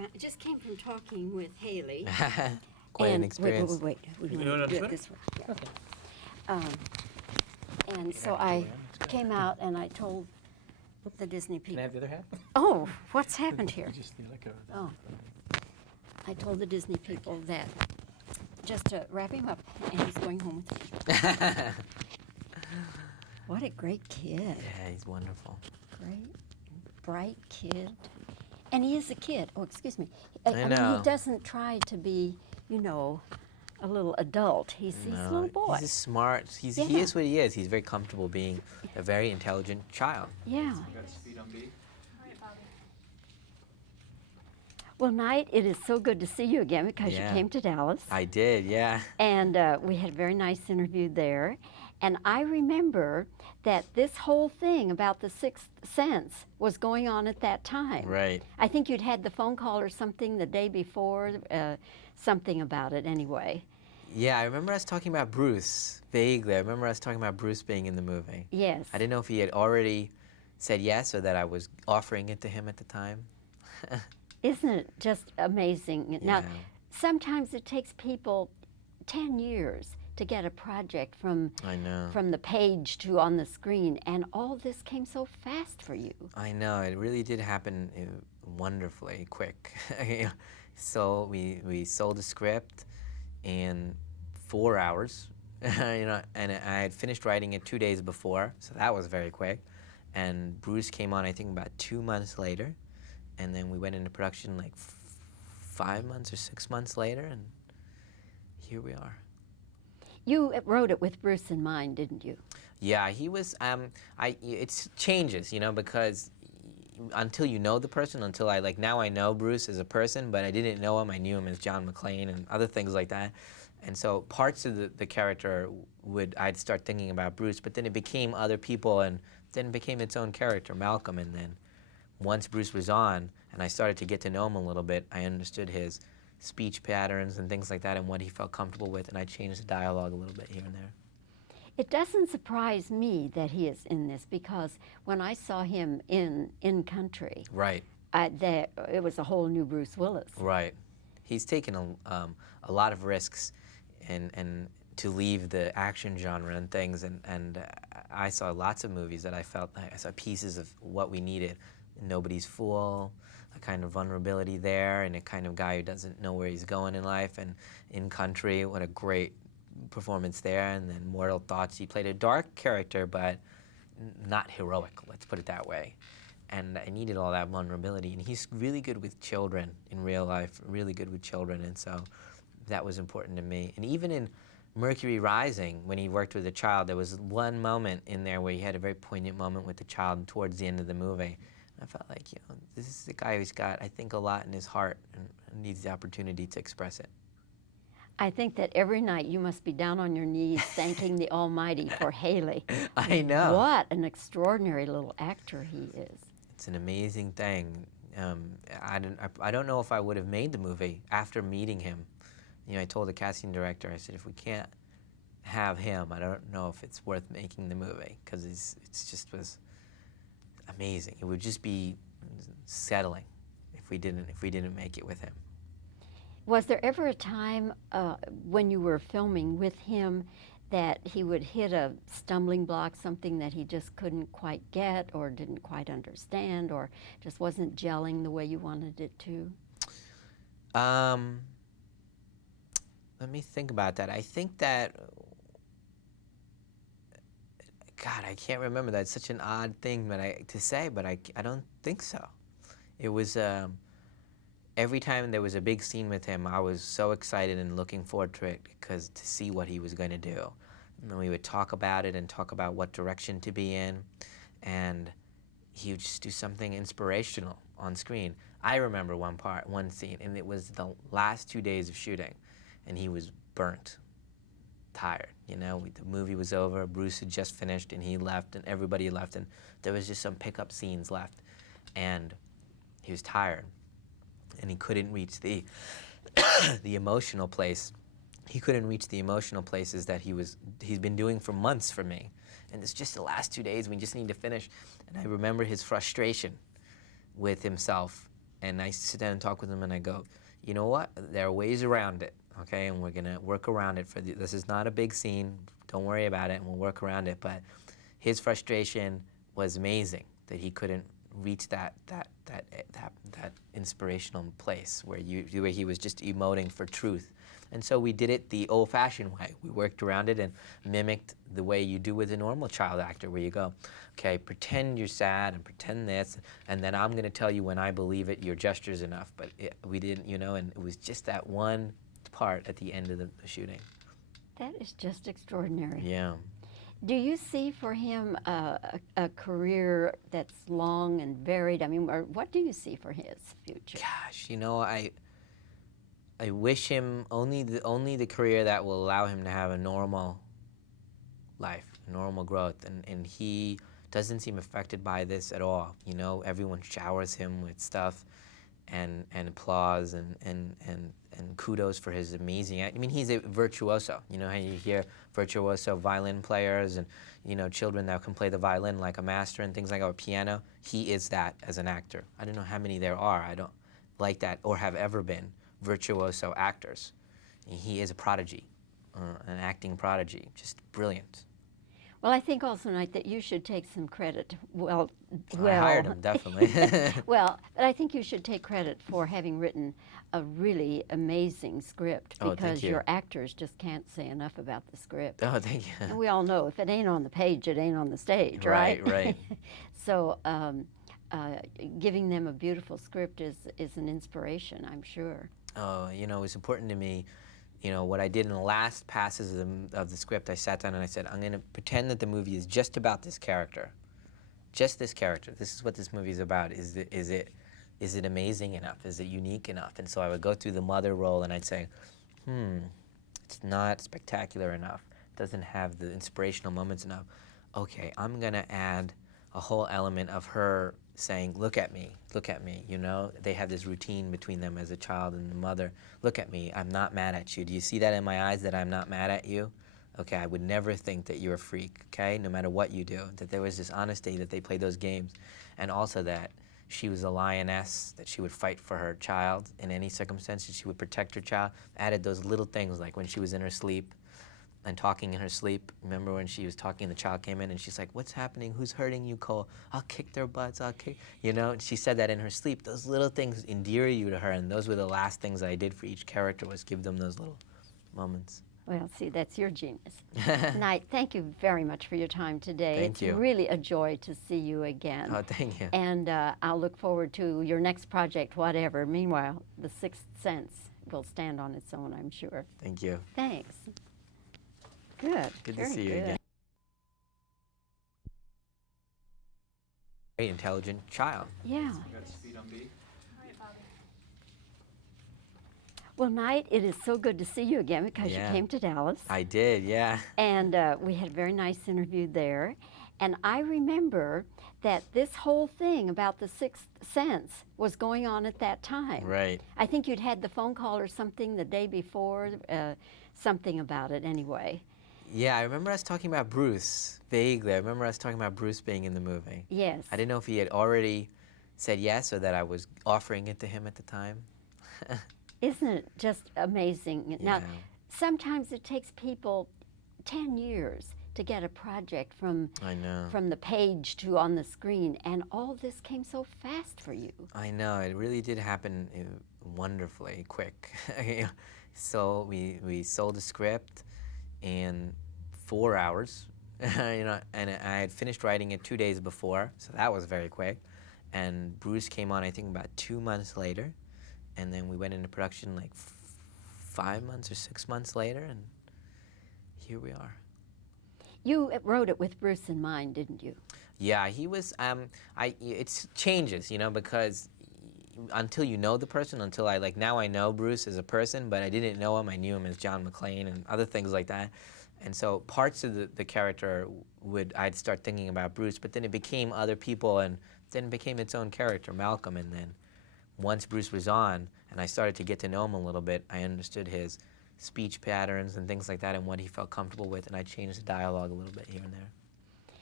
just came from talking with Haley. Quite an experience. Wait. We You want doing it on to do it Twitter? this way. Yeah. And so I came out and I told the Disney Can I people. have the other half? Oh, what's happened here? Just let go. Oh. I told the Disney people that just to wrap him up, and he's going home with me. What a great kid. Yeah, he's wonderful. Great, bright kid. And he is a kid. Oh, excuse me. I mean, know. he doesn't try to be, a little adult. He's a little boy. He's a smart. He Yeah. is what he is. He's very comfortable being a very intelligent child. Yeah. Got speed on B. Well, Knight, it is so good to see you again because Yeah. you came to Dallas. I did, yeah. And we had a very nice interview there. And I remember that this whole thing about the Sixth Sense was going on at that time. Right. I think you'd had the phone call or something the day before, something about it anyway. Yeah, I remember us talking about Bruce, vaguely. I remember us talking about Bruce being in the movie. Yes. I didn't know if he had already said yes or that I was offering it to him at the time. Isn't it just amazing? Now, Yeah. sometimes it takes people 10 years to get a project from I know. the page to on the screen, and all this came so fast for you. I know, it really did happen wonderfully quick. So we sold the script in 4 hours, and I had finished writing it 2 days before, so that was very quick. And Bruce came on, I think, about 2 months later, and then we went into production like 5 months or 6 months later, and here we are. You wrote it with Bruce in mind, didn't you? Yeah, he was. It changes, because until you know the person, until now I know Bruce as a person, but I didn't know him. I knew him as John McClane and other things like that. And so parts of the character I'd start thinking about Bruce, but then it became other people, and then it became its own character, Malcolm. And then once Bruce was on, and I started to get to know him a little bit, I understood his speech patterns and things like that and what he felt comfortable with, and I changed the dialogue a little bit here and there. It doesn't surprise me that he is in this, because when I saw him in Country, Right. It was a whole new Bruce Willis. Right. He's taken a lot of risks and to leave the action genre and things, and I saw lots of movies that I felt I saw pieces of what we needed. Nobody's Fool, a kind of vulnerability there, and a kind of guy who doesn't know where he's going in life. And in Country, what a great performance there. And then Mortal Thoughts, he played a dark character, but not heroic, let's put it that way. And I needed all that vulnerability. And he's really good with children in real life, really good with children, and so that was important to me. And even in Mercury Rising, when he worked with a child, there was one moment in there where he had a very poignant moment with the child towards the end of the movie. I felt like, this is the guy who's got, I think, a lot in his heart and needs the opportunity to express it. I think that every night you must be down on your knees thanking the Almighty for Haley. I know. What an extraordinary little actor he is. It's an amazing thing. I don't know if I would have made the movie after meeting him. I told the casting director, I said, if we can't have him, I don't know if it's worth making the movie, because it just was amazing. It would just be settling if we didn't make it with him. Was there ever a time when you were filming with him that he would hit a stumbling block, something that he just couldn't quite get or didn't quite understand or just wasn't gelling the way you wanted it to? Let me think about that. I think that, God, I can't remember. That's such an odd thing to say, but I don't think so. It was, every time there was a big scene with him, I was so excited and looking forward to it to see what he was going to do. And we would talk about it and talk about what direction to be in, and he would just do something inspirational on screen. I remember one scene, and it was the last 2 days of shooting, and he was burnt, tired. The movie was over, Bruce had just finished, and he left, and everybody left, and there was just some pickup scenes left, and he was tired, and he couldn't reach the emotional place. He couldn't reach the emotional places that he's been doing for months for me, and it's just the last 2 days. We just need to finish, and I remember his frustration with himself and I sit down and talk with him, and I go, you know what? There are ways around it, okay? And we're gonna work around it. This is not a big scene. Don't worry about it, and we'll work around it. But his frustration was amazing that he couldn't reach that inspirational place where he was just emoting for truth. And so we did it the old-fashioned way. We worked around it and mimicked the way you do with a normal child actor, where you go, okay, pretend you're sad and pretend this, and then I'm going to tell you when I believe it, your gesture's enough. But we didn't, and it was just that one part at the end of the shooting. That is just extraordinary. Yeah. Do you see for him a career that's long and varied? I mean, or what do you see for his future? Gosh, I wish him only the career that will allow him to have a normal life, normal growth, and he doesn't seem affected by this at all. Everyone showers him with stuff and applause and kudos for his amazing act. I mean, he's a virtuoso. You know how you hear virtuoso violin players and children that can play the violin like a master and things like that, or piano. He is that as an actor. I don't know how many there are. I don't like that or have ever been virtuoso actors. He is a prodigy, an acting prodigy, just brilliant. Well, I think also, Knight, that you should take some credit. Well, I hired him, definitely. Well, but I think you should take credit for having written a really amazing script, Oh, because thank you. your actors just can't say enough about the script. Oh, thank you. And we all know if it ain't on the page, it ain't on the stage, right? Right. So giving them a beautiful script is an inspiration, I'm sure. Oh, it's important to me. What I did in the last passes of the script, I sat down and I said, I'm going to pretend that the movie is just about this character. Just this character. This is what this movie is about. Is it amazing enough? Is it unique enough? And so I would go through the mother role and I'd say, it's not spectacular enough. It doesn't have the inspirational moments enough. Okay, I'm going to add a whole element of her saying, look at me, they have this routine between them as a child and the mother. Look at me, I'm not mad at you. Do you see that in my eyes, that I'm not mad at you? Okay, I would never think that you're a freak, okay, no matter what you do. That there was this honesty that they played those games. And also that she was a lioness, that she would fight for her child in any circumstances. She would protect her child. Added those little things like when she was in her sleep and talking in her sleep. Remember when she was talking and the child came in and she's like, what's happening? Who's hurting you, Cole? I'll kick their butts, I'll kick, and she said that in her sleep. Those little things endear you to her, and those were the last things I did for each character, was give them those little moments. Well, see, that's your genius. Knight, thank you very much for your time today. Thank you. It's really a joy to see you again. Oh, thank you. And I'll look forward to your next project, whatever. Meanwhile, The Sixth Sense will stand on its own, I'm sure. Thank you. Thanks. Good. Good to Very see you good. again. Very intelligent child. Yeah. Got speed on B. Well, Knight, it is so good to see you again, because Yeah. you came to Dallas. I did, yeah. And we had a very nice interview there. And I remember that this whole thing about The Sixth Sense was going on at that time. Right. I think you'd had the phone call or something the day before, something about it anyway. Yeah, I remember us talking about Bruce, vaguely. I remember us talking about Bruce being in the movie. Yes. I didn't know if he had already said yes or that I was offering it to him at the time. Isn't it just amazing? Now, Yeah. sometimes it takes people 10 years to get a project from I know. the page to on the screen, and all this came so fast for you. I know, it really did happen wonderfully quick. So we sold the script in 4 hours, and I had finished writing it 2 days before, so that was very quick. And Bruce came on, I think, about 2 months later, and then we went into production like 5 months or 6 months later, and here we are. You wrote it with Bruce in mind, didn't you? Yeah, he was. It changes, because until you know the person, until now I know Bruce as a person, but I didn't know him. I knew him as John McClane and other things like that. And so parts of the character I'd start thinking about Bruce, but then it became other people, and then it became its own character, Malcolm. And then once Bruce was on, and I started to get to know him a little bit, I understood his speech patterns and things like that and what he felt comfortable with, and I changed the dialogue a little bit here and there.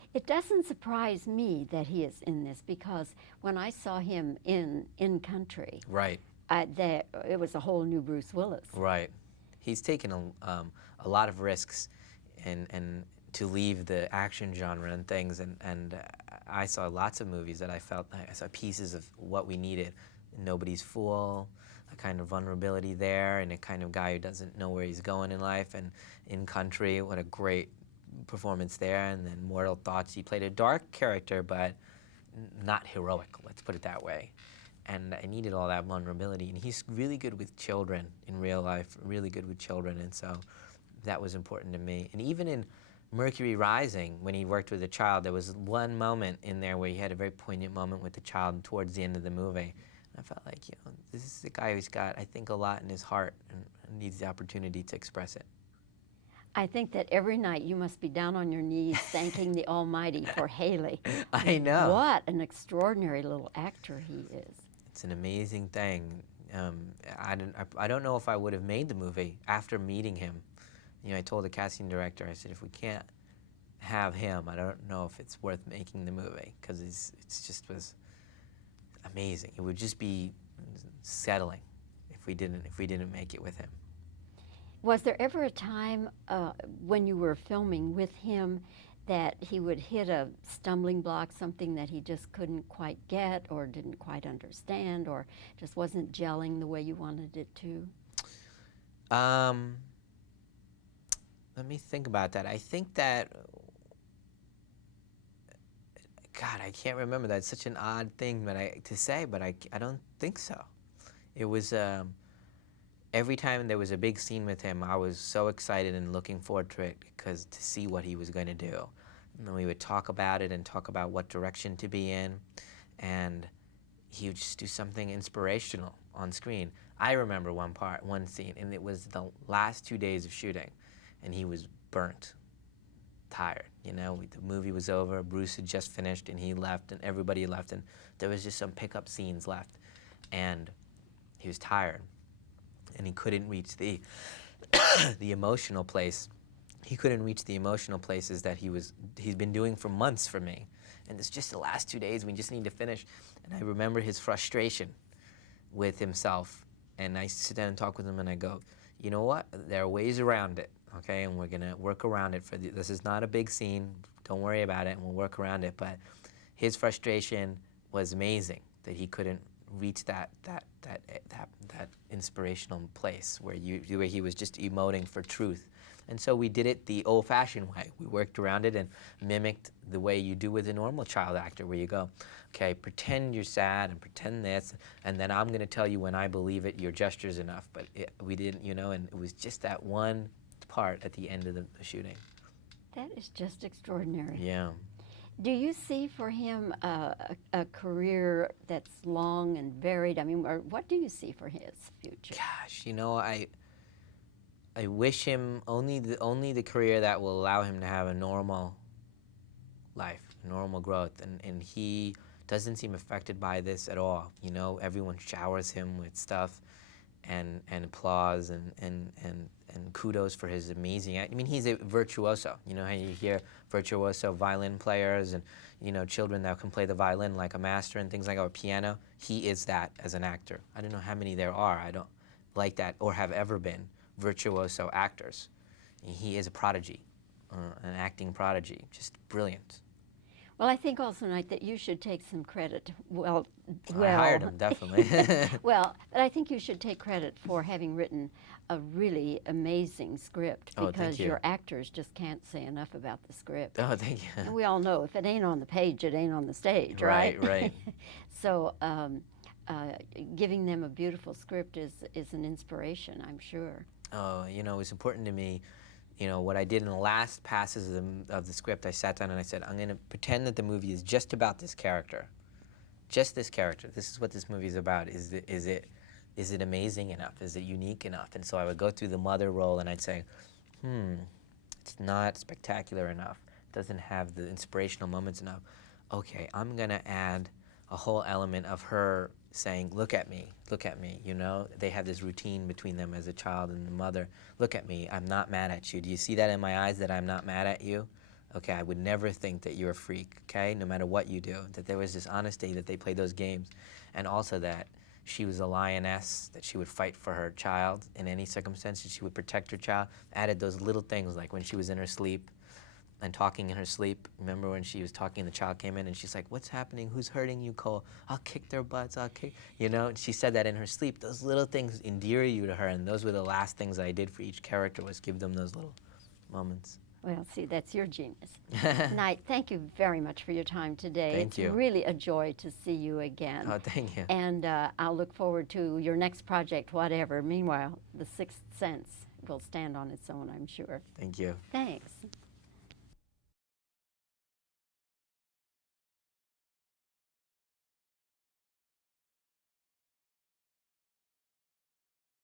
It doesn't surprise me that he is in this because when I saw him in Country, Right, it was a whole new Bruce Willis. right. He's taken a lot of risks and to leave the action genre and things, and I saw lots of movies that I felt I saw pieces of what we needed. Nobody's Fool, a kind of vulnerability there, and a kind of guy who doesn't know where he's going in life, and in Country, what a great performance there. And then Mortal Thoughts, he played a dark character, but not heroic, let's put it that way. And I needed all that vulnerability, and he's really good with children in real life, really good with children, and so that was important to me. And even in Mercury Rising, when he worked with a child, there was one moment in there where he had a very poignant moment with the child towards the end of the movie. I felt like, this is a guy who's got, I think, a lot in his heart and needs the opportunity to express it. I think that every night you must be down on your knees thanking the Almighty for Haley. I know. What an extraordinary little actor he is. It's an amazing thing. I don't know if I would have made the movie after meeting him. I told the casting director, I said, if we can't have him, I don't know if it's worth making the movie, because it just was amazing. It would just be settling if we didn't make it with him. Was there ever a time when you were filming with him that he would hit a stumbling block, something that he just couldn't quite get or didn't quite understand or just wasn't gelling the way you wanted it to? Let me think about that. I think that, God, I can't remember. That's such an odd thing to say, but I don't think so. It was, every time there was a big scene with him, I was so excited and looking forward to it to see what he was going to do. And then we would talk about it and talk about what direction to be in, and he would just do something inspirational on screen. I remember one scene, and it was the last 2 days of shooting, and he was burnt, tired. The movie was over, Bruce had just finished, and he left, and everybody left, and there was just some pickup scenes left, and he was tired, and he couldn't reach the the emotional place. He couldn't reach the emotional places that he's been doing for months for me, and it's just the last 2 days. We just need to finish, and I remember his frustration with himself, and I sit down and talk with him, and I go, you know what? There are ways around it. Okay, and we're gonna work around it. This is not a big scene. Don't worry about it, and we'll work around it. But his frustration was amazing that he couldn't reach that inspirational place where he was just emoting for truth. And so we did it the old-fashioned way. We worked around it and mimicked the way you do with a normal child actor, where you go, okay, pretend you're sad and pretend this, and then I'm gonna tell you when I believe it. Your gesture's enough. But we didn't, and it was just that one part at the end of the shooting. That is just extraordinary. Yeah. Do you see for him a career that's long and varied? I mean, or what do you see for his future? Gosh, I wish him only the career that will allow him to have a normal life, normal growth, and he doesn't seem affected by this at all. Everyone showers him with stuff and applause and kudos for his amazing act. I mean, he's a virtuoso. How you hear virtuoso violin players and, children that can play the violin like a master and things like that, or piano. He is that as an actor. I don't know how many there are. I don't like that or have ever been virtuoso actors. He is a prodigy, an acting prodigy, just brilliant. Well, I think also, Knight, that you should take some credit. Well, I hired him, definitely. Well, but I think you should take credit for having written a really amazing script, Oh, because thank you. your actors just can't say enough about the script. Oh, thank you. And we all know if it ain't on the page, it ain't on the stage, right? Right. So giving them a beautiful script is an inspiration, I'm sure. Oh, it's important to me. What I did in the last passes of the script, I sat down and I said, I'm going to pretend that the movie is just about this character. Just this character. This is what this movie is about. Is it amazing enough? Is it unique enough? And so I would go through the mother role and I'd say, it's not spectacular enough. It doesn't have the inspirational moments enough. Okay, I'm going to add a whole element of her saying, look at me, They have this routine between them as a child and the mother. Look at me, I'm not mad at you. Do you see that in my eyes that I'm not mad at you? okay, I would never think that you're a freak, okay, no matter what you do. That there was this honesty that they played those games. And also that she was a lioness, that she would fight for her child in any circumstances. She would protect her child. Added those little things like when she was in her sleep and talking in her sleep. Remember when she was talking, the child came in and she's like, what's happening? Who's hurting you, Cole? I'll kick their butts, I'll kick, you know? And she said that in her sleep. Those little things endear you to her, and those were the last things I did for each character, was give them those little moments. Well, see, that's your genius. Knight, thank you very much for your time today. Thank you. It's really a joy to see you again. Oh, thank you. And I'll look forward to your next project, whatever. Meanwhile, The Sixth Sense will stand on its own, I'm sure. Thank you. Thanks.